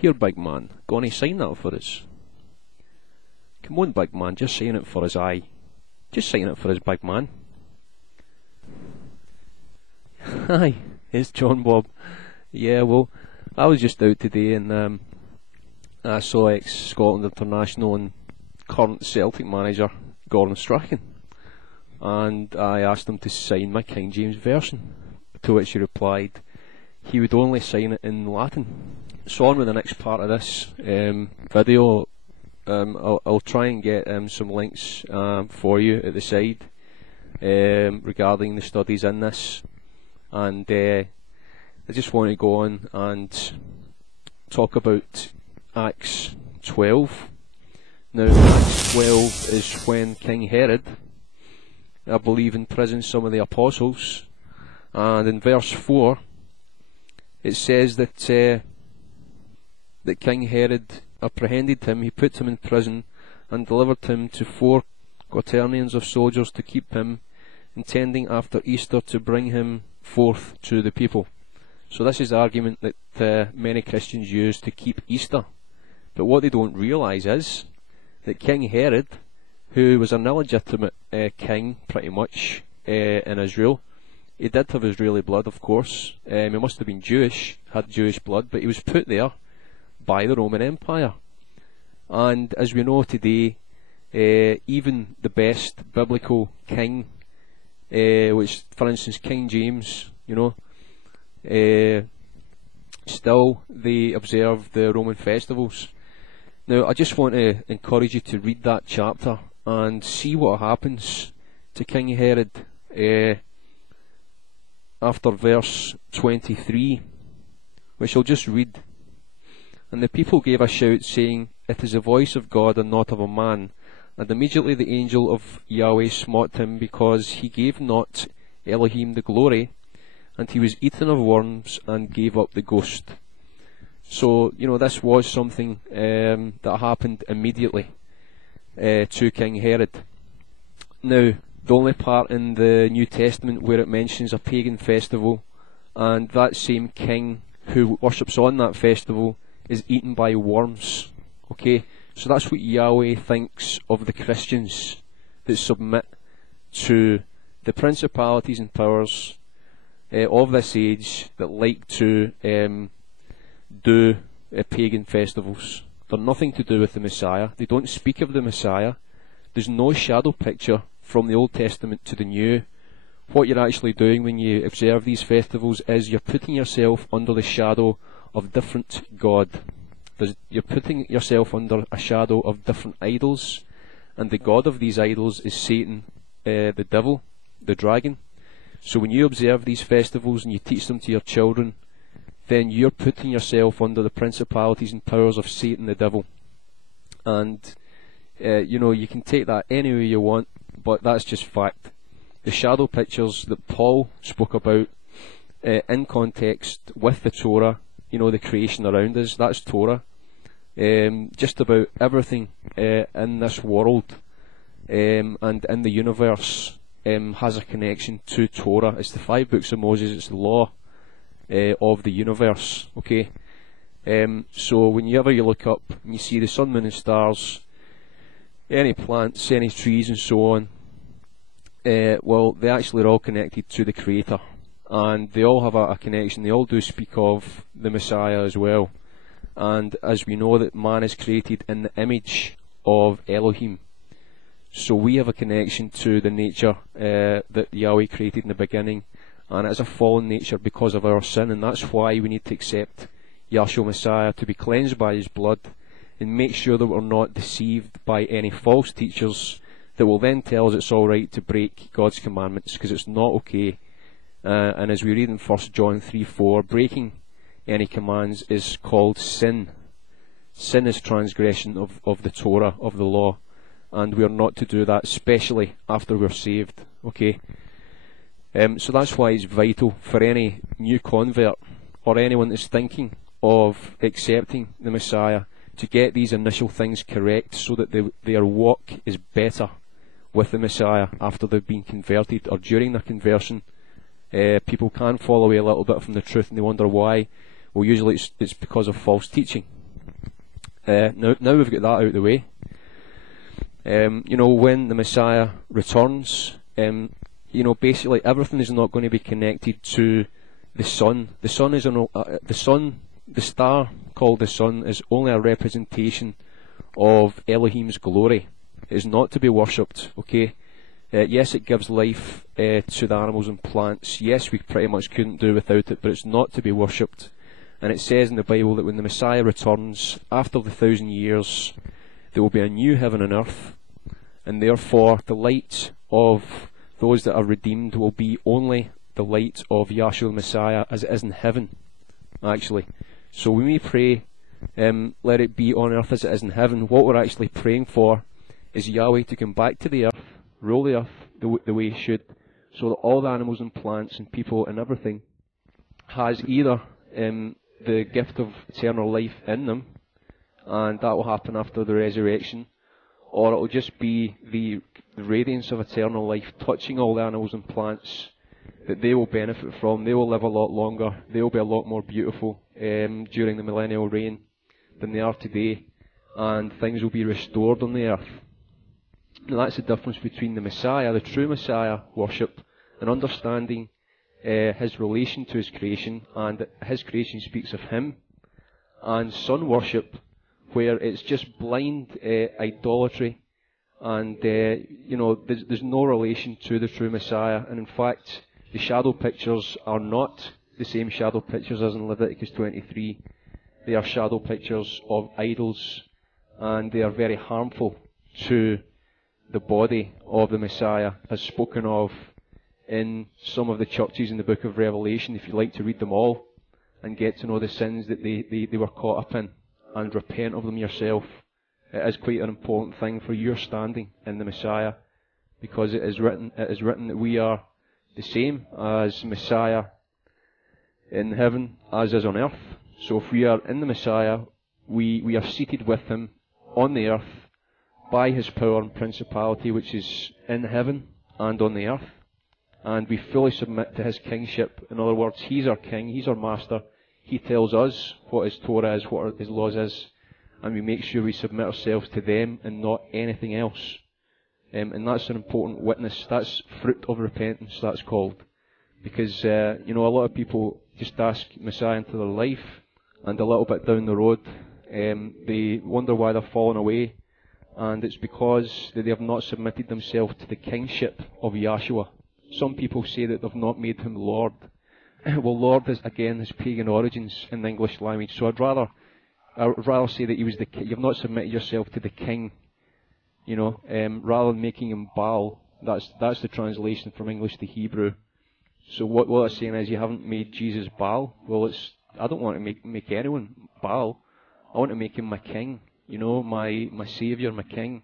Here, big man, gonna sign that for us? Come on, big man, just sign it for us, aye. Just sign it for us, big man. Hi, it's John Bob. Yeah, well, I was just out today and I saw ex-Scotland international and current Celtic manager Gordon Strachan, and I asked him to sign my King James version, to which he replied he would only sign it in Latin. So on with the next part of this video. I'll try and get some links for you at the side regarding the studies in this, and I just want to go on and talk about Acts 12. Now, Acts 12 is when King Herod, I believe, imprisoned some of the apostles, and in verse 4 it says that that King Herod apprehended him, he put him in prison, and delivered him to 4 quaternions of soldiers to keep him, intending after Easter to bring him forth to the people. So this is the argument that many Christians use to keep Easter. But what they don't realise is that King Herod, who was an illegitimate king pretty much in Israel, he did have Israeli blood, of course. He must have been Jewish, had Jewish blood, but he was put there by the Roman Empire. And as we know today, even the best biblical king, which, for instance, King James, you know, still they observe the Roman festivals. Now, I just want to encourage you to read that chapter and see what happens to King Herod after verse 23, which I'll just read. And the people gave a shout, saying, It is the voice of God and not of a man. And immediately the angel of Yahweh smote him, because he gave not Elohim the glory, and he was eaten of worms and gave up the ghost. So, you know, this was something that happened immediately to King Herod. Now, the only part in the New Testament where it mentions a pagan festival, and that same king who worships on that festival is eaten by worms. Okay, so that's what Yahweh thinks of the Christians that submit to the principalities and powers of this age that like to do pagan festivals. They're nothing to do with the Messiah. They don't speak of the Messiah. There's no shadow picture from the Old Testament to the New. What you're actually doing when you observe these festivals is you're putting yourself under the shadow of different God. You're putting yourself under a shadow of different idols, and the god of these idols is Satan, the devil, the dragon. So when you observe these festivals and you teach them to your children, then you're putting yourself under the principalities and powers of Satan, the devil. And you know, you can take that any way you want, but that's just fact. The shadow pictures that Paul spoke about in context with the Torah, you know, the creation around us, that's Torah. Just about everything in this world and in the universe has a connection to Torah. It's the 5 books of Moses, it's the law of the universe, okay? So whenever you look up and you see the sun, moon and stars, any plants, any trees and so on, well, they actually are all connected to the Creator, and they all have a connection. They all do speak of the Messiah as well. And as we know that man is created in the image of Elohim, so we have a connection to the nature that Yahweh created in the beginning, and it is a fallen nature because of our sin, and that's why we need to accept Yahshua Messiah to be cleansed by his blood, and make sure that we're not deceived by any false teachers that will then tell us it's alright to break God's commandments, because it's not okay. And as we read in 1 John 3:4, breaking any commands is called sin. Sin is transgression of the Torah, of the law, and we are not to do that, especially after we're saved. Okay, so that's why it's vital for any new convert or anyone that's thinking of accepting the Messiah to get these initial things correct, so that their walk is better with the Messiah after they've been converted or during their conversion. People can fall away a little bit from the truth, and they wonder why. Well, usually it's because of false teaching. Now we've got that out of the way. When the Messiah returns, basically everything is not going to be connected to the sun. The sun is the star called the sun is only a representation of Elohim's glory. It is not to be worshipped. Okay. Yes, it gives life to the animals and plants. Yes, we pretty much couldn't do without it, but it's not to be worshipped. And it says in the Bible that when the Messiah returns, after the 1,000 years, there will be a new heaven and earth, and therefore the light of those that are redeemed will be only the light of Yahshua the Messiah as it is in heaven, actually. So when we pray, let it be on earth as it is in heaven, what we're actually praying for is Yahweh to come back to the earth, rule the earth the way He should, so that all the animals and plants and people and everything has either the gift of eternal life in them, and that will happen after the resurrection, or it will just be the radiance of eternal life touching all the animals and plants that they will benefit from. They will live a lot longer. They will be a lot more beautiful during the millennial reign than they are today, and things will be restored on the earth. Now that's the difference between the Messiah, the true Messiah worship, and understanding His relation to His creation, and that His creation speaks of Him, and sun worship, where it's just blind idolatry, and there's no relation to the true Messiah. And in fact, the shadow pictures are not the same shadow pictures as in Leviticus 23. They are shadow pictures of idols, and they are very harmful to the body of the Messiah, as spoken of in some of the churches in the book of Revelation. If you'd like to read them all and get to know the sins that they were caught up in and repent of them yourself, it is quite an important thing for your standing in the Messiah, because it is written that we are the same as Messiah in heaven as is on earth. So if we are in the Messiah, we are seated with Him on the earth by His power and principality, which is in heaven and on the earth, and we fully submit to His kingship. In other words, He's our king, He's our master. He tells us what His Torah is, what His laws is, and we make sure we submit ourselves to them and not anything else. And that's an important witness. That's fruit of repentance, that's called. Because, a lot of people just ask Messiah into their life, and a little bit down the road, they wonder why they're falling away. And it's because they have not submitted themselves to the kingship of Yahshua. Some people say that they've not made Him Lord. Well, Lord is, again, has pagan origins in the English language. So I'd rather say that He was you've not submitted yourself to the King, rather than making Him Baal. That's the translation from English to Hebrew. So what it's saying is you haven't made Jesus Baal. Well, I don't want to make anyone Baal. I want to make Him my King. My Saviour, my King,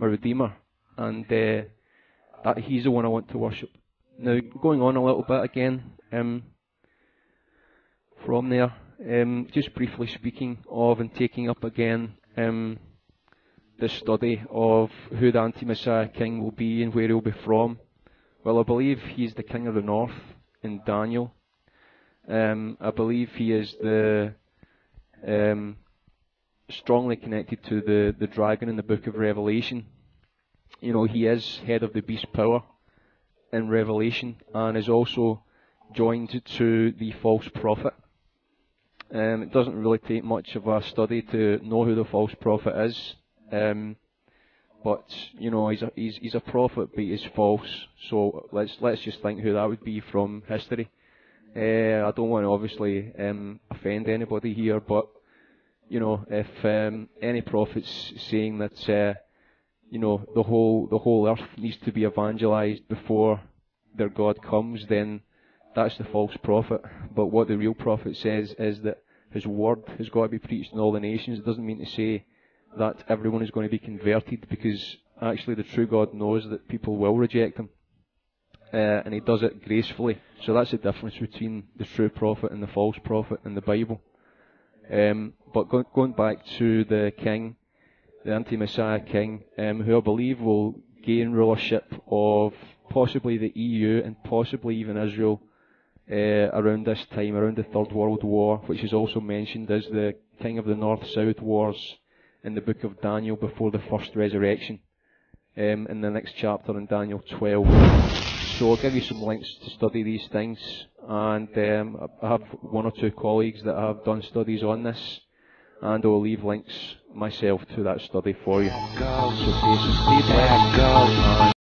my Redeemer, and that He's the one I want to worship. Now, going on a little bit again, from there, just briefly speaking of and taking up again the study of who the anti-Messiah King will be and where He'll be from. Well, I believe He's the King of the North in Daniel. I believe He is the strongly connected to the dragon in the book of Revelation. He is head of the beast power in Revelation, and is also joined to the false prophet. It doesn't really take much of a study to know who the false prophet is, but he's a prophet, but he's false. So let's just think who that would be from history. I don't want to obviously offend anybody here, but if any prophet's saying that the whole earth needs to be evangelized before their God comes, then that's the false prophet. But what the real prophet says is that his word has got to be preached in all the nations. It doesn't mean to say that everyone is going to be converted, because actually the true God knows that people will reject Him, and He does it gracefully. So that's the difference between the true prophet and the false prophet in the Bible. But going back to the king, the anti-Messiah king, who I believe will gain rulership of possibly the EU and possibly even Israel around this time, around the Third World War, which is also mentioned as the King of the North-South Wars in the book of Daniel before the first resurrection, in the next chapter in Daniel 12. So I'll give you some links to study these things, and I have one or two colleagues that have done studies on this, and I'll leave links myself to that study for you. So stay blessed.